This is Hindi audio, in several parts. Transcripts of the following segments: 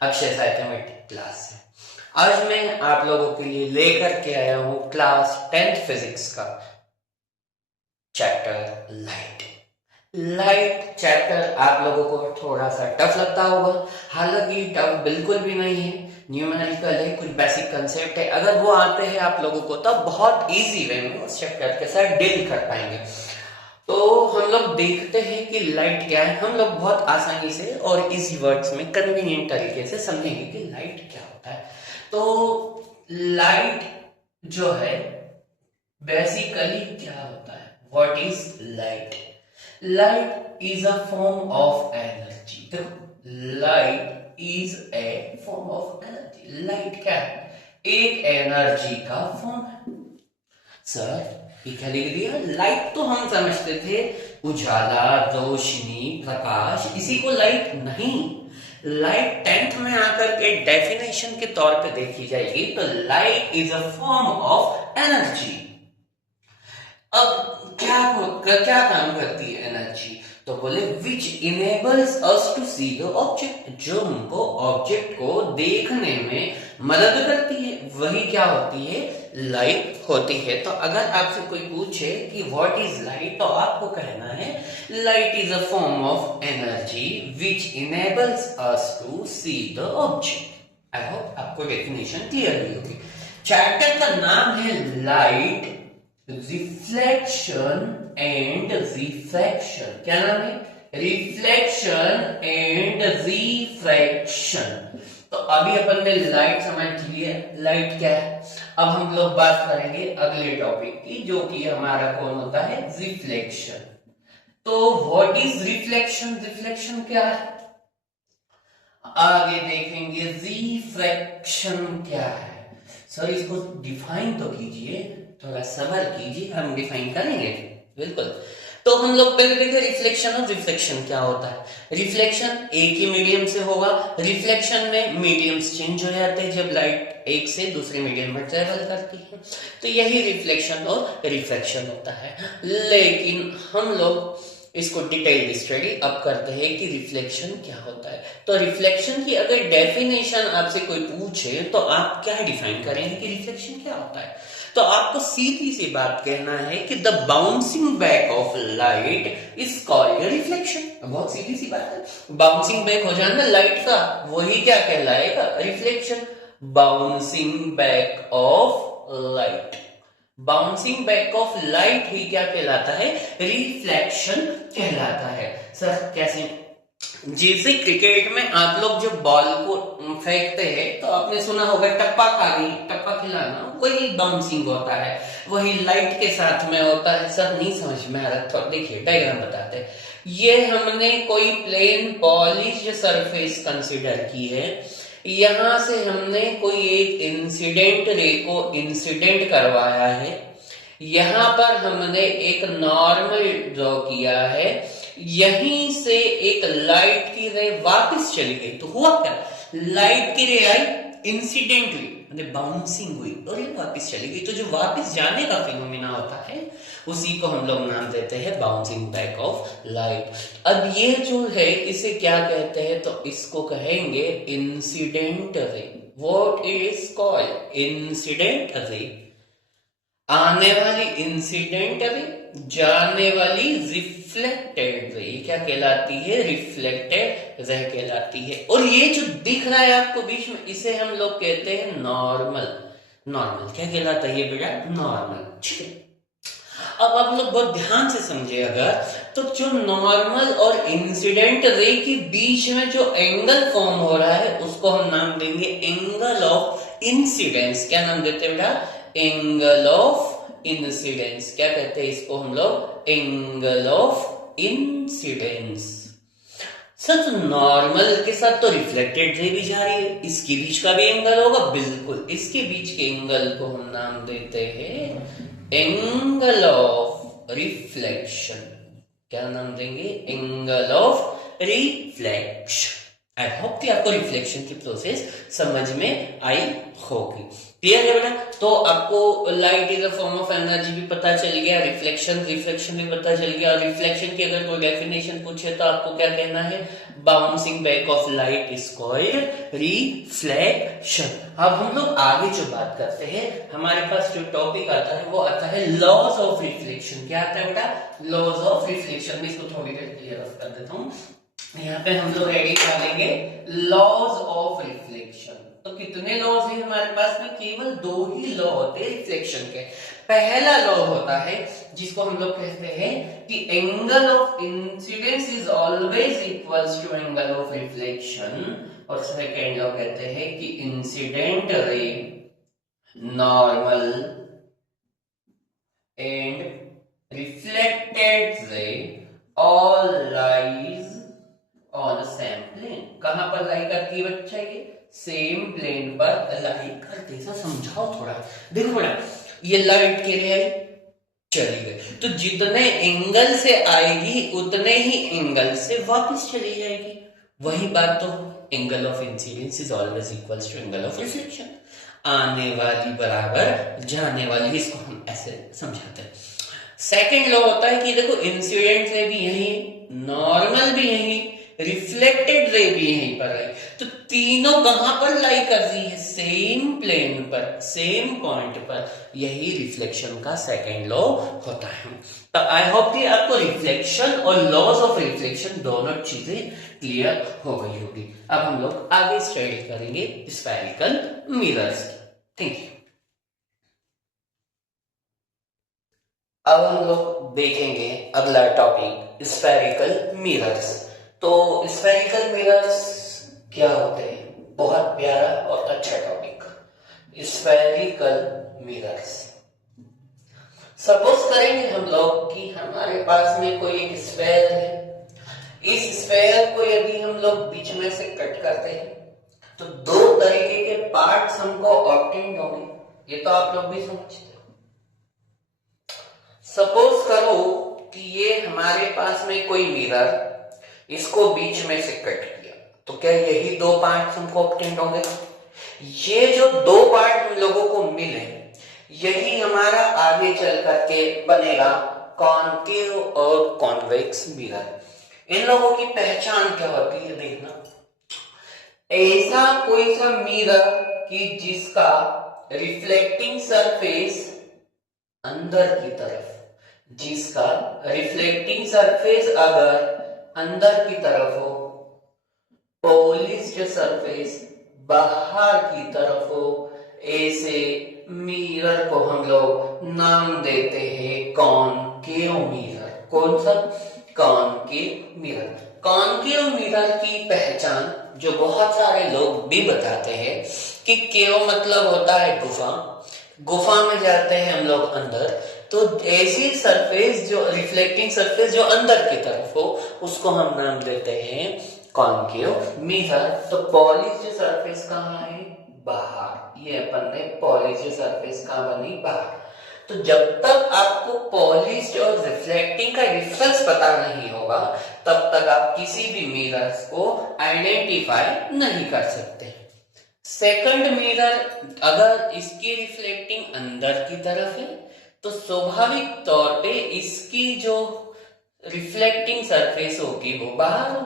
अक्षय साइकोमेट्रिक क्लास से। आज मैं आप लोगों के लिए लेकर के आया हूं क्लास 10th फिजिक्स का चैप्टर लाइट। लाइट चैप्टर आप लोगों को थोड़ा सा टफ लगता होगा, हालांकि टफ बिल्कुल भी नहीं है। न्यूमेरिकल है, कुछ बेसिक कंसेप्ट है, अगर वो आते हैं आप लोगों को तब बहुत इजी वे में उस चैप्टर के साथ डील कर पाएंगे। तो हम लोग देखते हैं कि लाइट क्या है। हम लोग बहुत आसानी से और इजी वर्ड्स में कन्वीनियंट तरीके से समझेंगे कि लाइट क्या होता है। तो लाइट जो है बेसिकली क्या होता है, what is light? Light is a form of energy. देखो, light is a form of energy. Light क्या है? एक एनर्जी का फॉर्म है। सर ये क्या लिख दिया? लाइट तो हम समझते थे उजाला, रोशनी, प्रकाश, इसी को लाइट नहीं। लाइट 10th में आकर के डेफिनेशन के तौर पे देखी जाएगी तो light is a form of energy. अब क्या काम करती है एनर्जी? तो बोले which enables us to see the object, जो हमको ऑब्जेक्ट को देखने में मदद करती है, वही क्या होती है? लाइट होती है। तो अगर आपसे कोई पूछे कि व्हाट इज लाइट, तो आपको कहना है light is a form of energy which enables us to see the object. I hope आपको डेफिनेशन क्लियर हुई होगी। चैप्टर का नाम है लाइट, रिफ्लेक्शन एंड रिफ्रैक्शन। क्या नाम है? Reflection and refraction. तो अभी अपन ने लाइट समझ लिया, लाइट क्या है। अब हम लोग बात करेंगे अगले टॉपिक की, जो कि हमारा कौन होता है? रिफ्लेक्शन। तो व्हाट इज रिफ्लेक्शन? रिफ्लेक्शन क्या है आगे देखेंगे। रिफ्रैक्शन क्या है? सर इसको डिफाइन तो कीजिए, थोड़ा सबर कीजिए, हम डिफाइन करेंगे बिल्कुल। तो हम लोग पहले देखें रिफ्लेक्शन और रिफ्लेक्शन क्या होता है। रिफ्लेक्शन एक ही मीडियम से होगा। रिफ्लेक्शन में मीडियम्स चेंज हो जाते हैं जब लाइट एक से दूसरे मीडियम में ट्रेवल करती है, तो यही रिफ्लेक्शन और रिफ्रैक्शन होता है। लेकिन हम लोग इसको डिटेल्ड स्टडी अब करते हैं कि रिफ्लेक्शन क्या होता है। तो रिफ्लेक्शन की अगर डेफिनेशन आपसे कोई पूछे तो आप क्या डिफाइन करेंगे कि रिफ्लेक्शन क्या होता है? तो आपको सीधी सी बात कहना है कि the bouncing back of light is called reflection. बहुत सीधी सी बात है। बाउंसिंग बैक हो जाना लाइट का, वही क्या कहलाएगा? Reflection. Bouncing back of light, bouncing back of light ही क्या कहलाता है? रिफ्लेक्शन कहलाता है। सर कैसे? जैसे क्रिकेट में आप लोग जब बॉल को फेंकते हैं तो आपने सुना होगा टप्पा खाली, टप्पा खिलाना, वही बाउंसिंग होता है, वही लाइट के साथ में होता है। सर नहीं समझ में आ रहा, तो देखिए डायग्राम बताते हैं। ये हमने कोई प्लेन पॉलिश सरफेस कंसिडर की है, यहां से हमने कोई एक इंसिडेंट रे को इंसिडेंट करवाया है, यहां पर हमने एक नॉर्मल ड्रॉ किया है, यहीं से एक लाइट की रे वापस चली गई। तो हुआ क्या? लाइट की रे आई, इंसिडेंट हुई, मतलब बाउंसिंग हुई और ये वापस चली गई। तो जो वापस जाने का फिनोमिना होता है उसी को हम लोग नाम देते हैं बाउंसिंग बैक ऑफ लाइट। अब ये जो है इसे क्या कहते हैं? तो इसको कहेंगे incident ray. What is called? Incident ray. आने वाली इंसिडेंट रे, जाने वाली रिफ्लेक्टेड रे, क्या कहलाती है? रिफ्लेक्टेड रे कहलाती है। और ये जो दिख रहा है आपको बीच में, इसे हम लोग कहते हैं नॉर्मल। नॉर्मल क्या कहलाता है ये बेटा? नॉर्मल। ठीक है, अब आप लोग बहुत ध्यान से समझे अगर, तो जो नॉर्मल और इंसिडेंट रे के बीच में जो एंगल फॉर्म हो रहा है उसको हम नाम देंगे एंगल ऑफ इंसिडेंस। क्या नाम देते हैं बेटा? Angle of incidence. क्या कहते हैं इसको हम लोग? Angle of incidence. सर तो नॉर्मल के साथ तो रिफ्लेक्टेड रे भी जा रही है, इसके बीच का भी एंगल होगा? बिल्कुल, इसके बीच के एंगल को हम नाम देते हैं एंगल ऑफ रिफ्लेक्शन। क्या नाम देंगे? Angle of reflection. I hope कि आपको रिफ्लेक्शन की प्रोसेस समझ में आई होगी। क्लियर है बेटा? तो आपको light is a form of energy भी पता चल गया, रिफ्लेक्शन भी पता चल गया। और रिफ्लेक्शन की अगर कोई डेफिनेशन पूछे तो आपको क्या कहना है? Bouncing back of light is called reflection. अब हम लोग आगे जो बात करते हैं, हमारे पास जो टॉपिक आता है वो आता है लॉज ऑफ रिफ्लेक्शन। क्या आता है बेटा? Laws of reflection. में इसको थोड़ी देर क्लियर कर देता हूँ। यहाँ पे हम लोग रेडी डालेंगे लॉज ऑफ रिफ्लेक्शन। तो कितने लॉज है हमारे पास में? केवल 2 ही लॉ होते हैं रिफ्लेक्शन के। पहला लॉ होता है जिसको हम लोग कहते हैं कि angle of incidence is always equals to angle of reflection. और सेकेंड लॉ कहते हैं कि incident ray normal and reflected ray all lies on same plane. कहां पर लाई करती है बच्चा? ये सेम प्लेन पर लाई करती है। समझाओ थोड़ा। देखो बेटा, ये लाइट के लिए आई, चली गई, तो जितने एंगल से आएगी उतने ही एंगल से वापस चली जाएगी। वही बात तो angle of incidence is always equals to angle of reflection. आने वाली बराबर जाने वाली, इसको हम ऐसे समझाते हैं। सेकेंड लॉ होता है कि देखो इंसिडेंट रे भी यही, नॉर्मल भी यही, रिफ्लेक्टेड रे भी यहीं पर है, तो तीनों कहां पर लाई कर रही है? सेम प्लेन पर, सेम पॉइंट पर। यही रिफ्लेक्शन का सेकेंड लॉ होता है। तो आई होप कि आपको रिफ्लेक्शन और लॉज ऑफ रिफ्लेक्शन दोनों चीजें क्लियर हो गई होगी। अब हम लोग आगे स्टडी करेंगे स्फेरिकल मिरर्स। Thank you. अब हम लोग देखेंगे अगला टॉपिक स्फेरिकल मिरर्स। तो स्फेरिकल मिरर्स क्या होते हैं? बहुत प्यारा और अच्छा टॉपिक, स्फेरिकल मिरर्स। सपोज करेंगे हम लोग कि हमारे पास में कोई एक स्फेयर है। इस स्फेयर को यदि हम लोग बीच में से कट करते हैं तो 2 तरीके के पार्ट्स हमको ऑब्टेन होंगे। ये तो आप लोग भी समझते हो। सपोज करो कि ये हमारे पास में कोई मिरर, इसको बीच में से कट किया, तो क्या यही 2 पार्ट हमको ऑब्टेन होंगे? ये जो 2 पार्ट हम लोगों को मिले, यही हमारा आगे चल करके बनेगा कॉन्केव और कॉन्वेक्स मिरर। इन लोगों की पहचान क्या होती है? देखना, ऐसा कोई सा मिरर कि जिसका रिफ्लेक्टिंग सरफेस अंदर की तरफ, जिसका रिफ्लेक्टिंग सरफेस अगर अंदर की तरफ हो, पॉलिश्ड सरफेस बाहर की तरफ हो, ऐसे मिरर को हम लोग नाम देते हैं कॉन्केव मिरर। कौन सा? Concave mirror. कॉन्केव मिरर की पहचान जो बहुत सारे लोग भी बताते हैं कि केव मतलब होता है गुफा, गुफा में जाते हैं हम लोग अंदर, तो ऐसी सरफेस जो रिफ्लेक्टिंग सरफेस जो अंदर की तरफ हो उसको हम नाम देते हैं कॉन्केव मिरर। तो पॉलिश्ड सरफेस कहाँ है? बाहर। ये अपन ने पॉलिश्ड सरफेस कहाँ बनी? बाहर। तो जब तक आपको पॉलिश्ड और रिफ्लेक्टिंग का डिफरेंस पता नहीं होगा तब तक आप किसी भी मिरर्स को आइडेंटिफाई नहीं कर सकते। सेकंड मिरर, अगर इसकी रिफ्लेक्टिंग अंदर की तरफ है तो स्वाभाविक तौर पे इसकी जो रिफ्लेक्टिंग सरफेस होगी वो बाहर हो।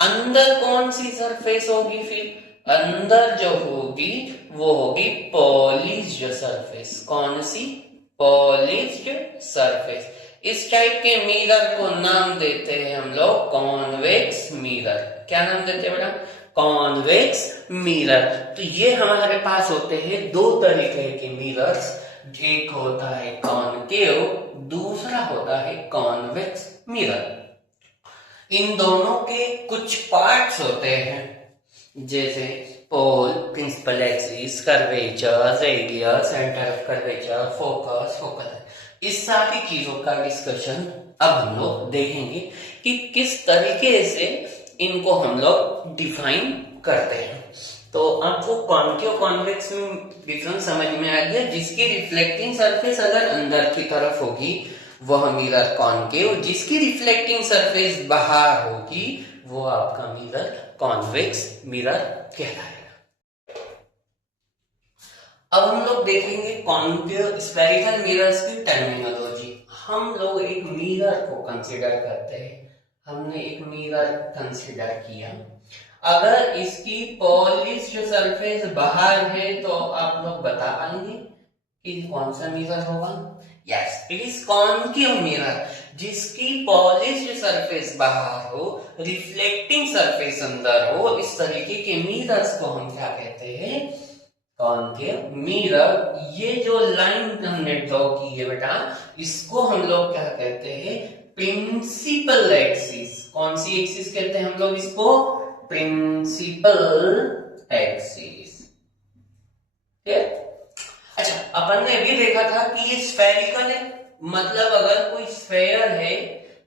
अंदर कौन सी सरफेस होगी? फिर अंदर जो होगी वो होगी पॉलिश्ड सरफेस। कौन सी? Polished surface. इस टाइप के मिरर को नाम देते हैं हम लोग कॉन्वेक्स मिरर। क्या नाम देते हैं बेटा? Convex mirror. तो ये हमारे पास होते हैं 2 तरीके के मिरर्स, एक होता है कॉन्केव, दूसरा होता है कॉन्वेक्स मिरर। इन दोनों के कुछ पार्ट्स होते हैं जैसे pole, principal axis, curvature, radius, centre of curvature, focus, focal. इस सारी चीजों का डिस्कशन अब हम लोग देखेंगे कि किस तरीके से इनको हम लोग डिफाइन करते हैं। तो आपको कॉन्केव कॉन्वेक्स में डिफरेंस समझ में आ गया। जिसकी रिफ्लेक्टिंग सरफेस अगर अंदर की तरफ होगी वह मिरर कॉन्केव, जिसकी रिफ्लेक्टिंग सरफेस बाहर होगी वो आपका मिरर कॉन्वेक्स मिरर कहलाएगा। अब हम लोग देखेंगे कॉन्केव स्फेरिकल मिरर्स की टर्मिनोलॉजी। हम लोग एक मिरर को कंसीडर करते हैं, हमने एक मिरर कंसीडर किया, अगर इसकी पॉलिश जो सरफेस बाहर है तो आप लोग बता पाएंगे कि कौन सा मिरर होगा? Yes, it is concave mirror, जिसकी पॉलिश सरफेस बाहर हो, रिफ्लेक्टिंग सरफेस अंदर हो। इस तरीके के मिरर्स को हम क्या कहते हैं? Concave mirror. ये जो लाइन हमने ड्रॉ की है बेटा, इसको हम लोग क्या कहते हैं? Principal axis. कौन सी एक्सिस कहते हैं हम लोग इसको? Principal axis. अच्छा, अपन ने भी देखा था कि ये स्फेरिकल है, मतलब अगर कोई स्फेयर है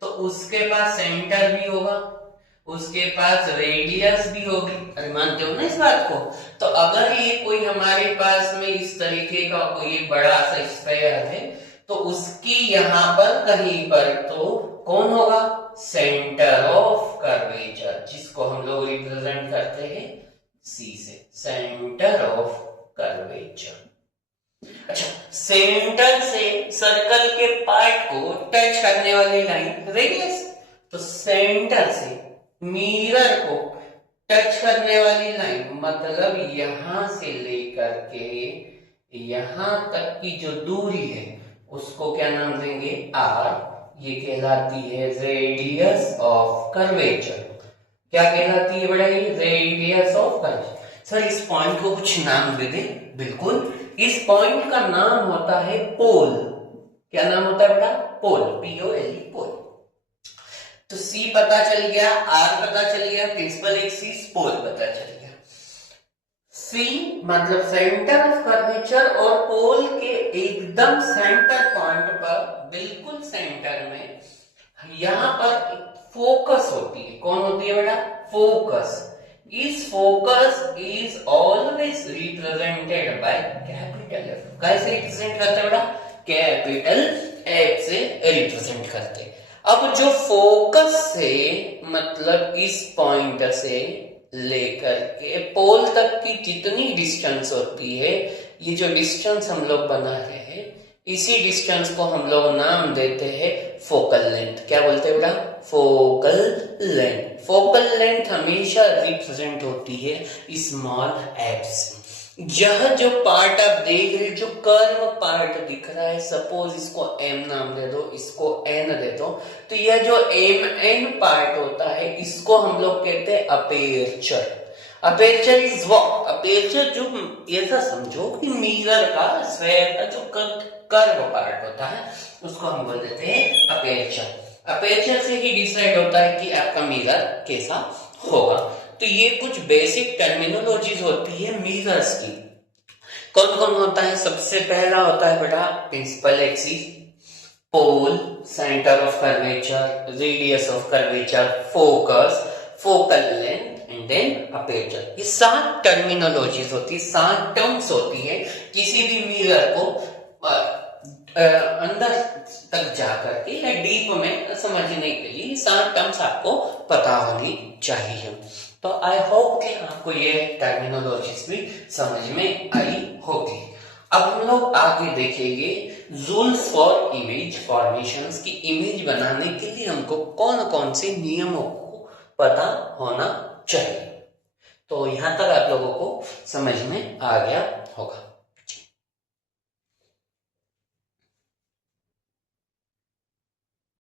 तो उसके पास सेंटर भी होगा, उसके पास रेडियस भी होगी। अरे मानते हो ना इस बात को? तो अगर ये कोई हमारे पास में इस तरीके का कोई बड़ा सा स्फेयर है तो उसकी यहां पर कहीं पर तो कौन होगा? सेंटर ऑफ कर्वेचर, जिसको हम लोग रिप्रेजेंट करते हैं सी से, सेंटर ऑफ कर्वेचर। अच्छा, सेंटर से सर्कल के पार्ट को टच करने वाली लाइन रेडियस, तो सेंटर से मिरर को टच करने वाली लाइन मतलब यहां से लेकर के यहां तक की जो दूरी है उसको क्या नाम देंगे? आर। ये कहलाती है रेडियस ऑफ कर्वेचर। क्या कहलाती है बेटा? ये रेडियस ऑफ कर्वेचर। सर इस पॉइंट को कुछ नाम दे दे। बिल्कुल, इस पॉइंट का नाम होता है पोल। क्या नाम होता है बेटा? पोल, POL, पोल। तो C पता चल गया, R पता चल गया, प्रिंसिपल एक्सिस, पोल पता चल गया। C मतलब सेंटर ऑफ कर्वेचर, और पोल के एकदम सेंटर पॉइंट पर, बिल्कुल सेंटर में, यहां पर फोकस होती है। कौन होती है बेटा? फोकस। इस focus is always represented by capital F। कैसे रिप्रेजेंट करते बेटा? कैपिटल F से रिप्रेजेंट करते। अब जो फोकस से मतलब इस पॉइंट से लेकर के पोल तक की जितनी डिस्टेंस होती है, ये जो डिस्टेंस हम लोग बना रहे हैं, इसी डिस्टेंस को हम लोग नाम देते हैं फोकल लेंथ। क्या बोलते हैं बेटा? Focal length. फोकल लेंथ हमेशा रिप्रेजेंट होती है स्मॉल f से। यह जो पार्ट आप देख रहे, जो कर्व पार्ट दिख रहा है, सपोज इसको m नाम दे दो, इसको n दे दो, तो यह जो mn पार्ट होता है इसको हम लोग कहते हैं अपेर्चर। अपेर्चर इज व्हाट? अपेर्चर जो ऐसा समझो कि मिरर का, स्फेयर का जो कर्व पार्ट होता है उसको हम बोल देते हैं अपेर्चर। अपेर्चर से ही डिसाइड होता है कि आपका मिरर कैसा होगा। तो ये कुछ बेसिक टर्मिनोलॉजीज होती है मिरर्स की। कौन कौन होता है? सबसे पहला होता है बेटा principal axis, pole, centre of curvature, radius of curvature, focus, focal length and then aperture. ये 7 टर्मिनोलॉजीज होती है, 7 टर्म्स होती है किसी भी मिरर को अंदर तक जाकर के या डीप में समझने के लिए 7 टर्म्स आपको पता होनी चाहिए। तो आई होप कि आपको ये टर्मिनोलॉजीज भी समझ में आई होगी। अब हम लोग आगे देखेंगे रूल्स फॉर इमेज फॉर्मेशंस की। इमेज बनाने के लिए हमको कौन कौन से नियमों को पता होना चाहिए। तो यहां तक आप लोगों को समझ में आ गया होगा।